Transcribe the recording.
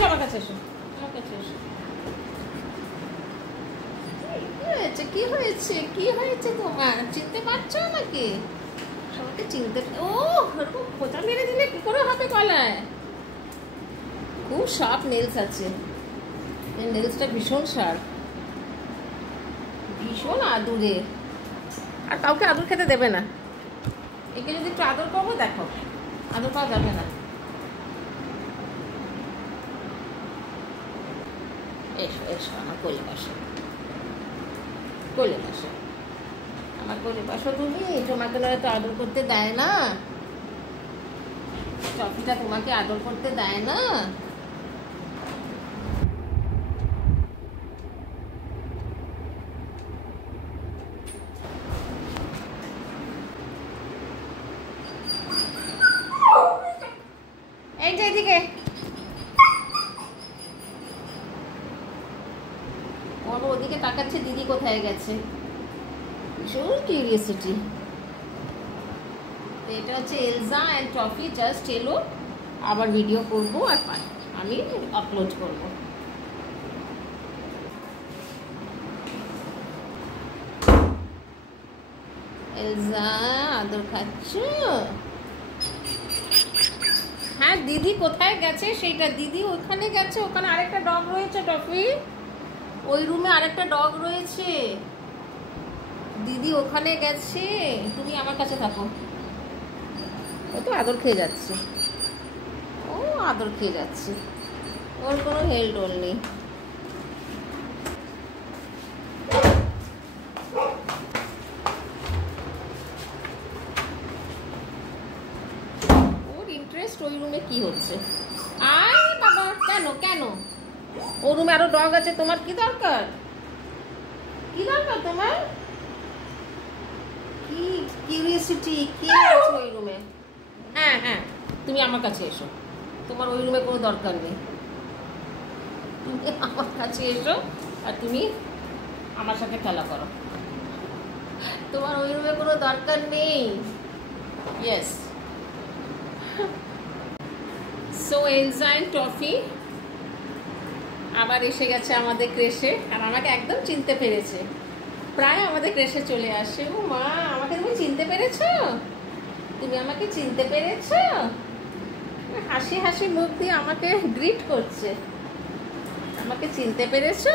আসো আমার কাছে, এসো আমার কাছে এসো। কি হয়েছে, কি হয়েছে তোমার? চিনতে পারছো আমাকে? আমাকে চিনতে, ও এরকম খোঁচা মেরে দিলে কি করে হবে গলায়? খুব শার্প নেলস আছে, এই নেলসটা ভীষণ শার্প, ভীষণ আদুরে। আর কাউকে আদর খেতে দেবে না। একে যদি একটু আদর করবো, দেখো আদর পাওয়া যাবে না। এসো এসো আমার কোলে বসো, কোলে বসো, আমার কোলে বসো। তুমি তোমাকে তো আদর করতে দেয় না, টফিটা তোমাকে আদর করতে দেয় না। এই যে এদিকে, ওর ওদিকে তাকাচ্ছে দিদি কোথায় গেছে, ভীষণ কিউরিয়াসিটি। এটা হচ্ছে এলজা অ্যান্ড টফি জাস্ট এলো, আবার ভিডিও করবো আর আমি আপলোড করবো। এলজা আদর খাচ্ছ? হ্যাঁ, দিদি কোথায় গেছে সেইটা, দিদি ওখানে গেছে, ওখানে আরেকটা ডগ রয়েছে টফি, ওই রুমে আরেকটা ডগ রয়েছে, দিদি ওখানে গেছে, তুমি আমার কাছে থাকো। ও তো আদর খেয়ে যাচ্ছে, ও আদর খেয়ে যাচ্ছে, ওর কোনো হেলডোল নেই। ওর ইন্টারেস্ট ওই রুমে কি হচ্ছে। আয় বাবা, কেন কেন ও রুমে আরো ডগ আছে, তোমার কি দরকার, কি দরকার তোমার? কি কিউরিয়াসিটি, কি আছে ওই রুমে? হ্যাঁ হ্যাঁ, তুমি আমার কাছে এসো, তোমার ওই রুমে কোনো দরকার নেই, তুমি আমার কাছে এসো আর তুমি আমার সাথে খেলা করো, তোমার ওই রুমে কোনো দরকার নেই। Yes. So Elza and toffee আবার এসে গেছে আমাদের ক্রেশে, আর আমাকে একদম চিনতে পেরেছে, প্রায় আমাদের ক্রেশে চলে আসে। ও মা, আমাকে তুমি চিনতে পেরেছো? তুমি আমাকে চিনতে পেরেছো? হাসি হাসি মুখ দিয়ে আমাকে গ্রিট করছে, আমাকে চিনতে পেরেছো?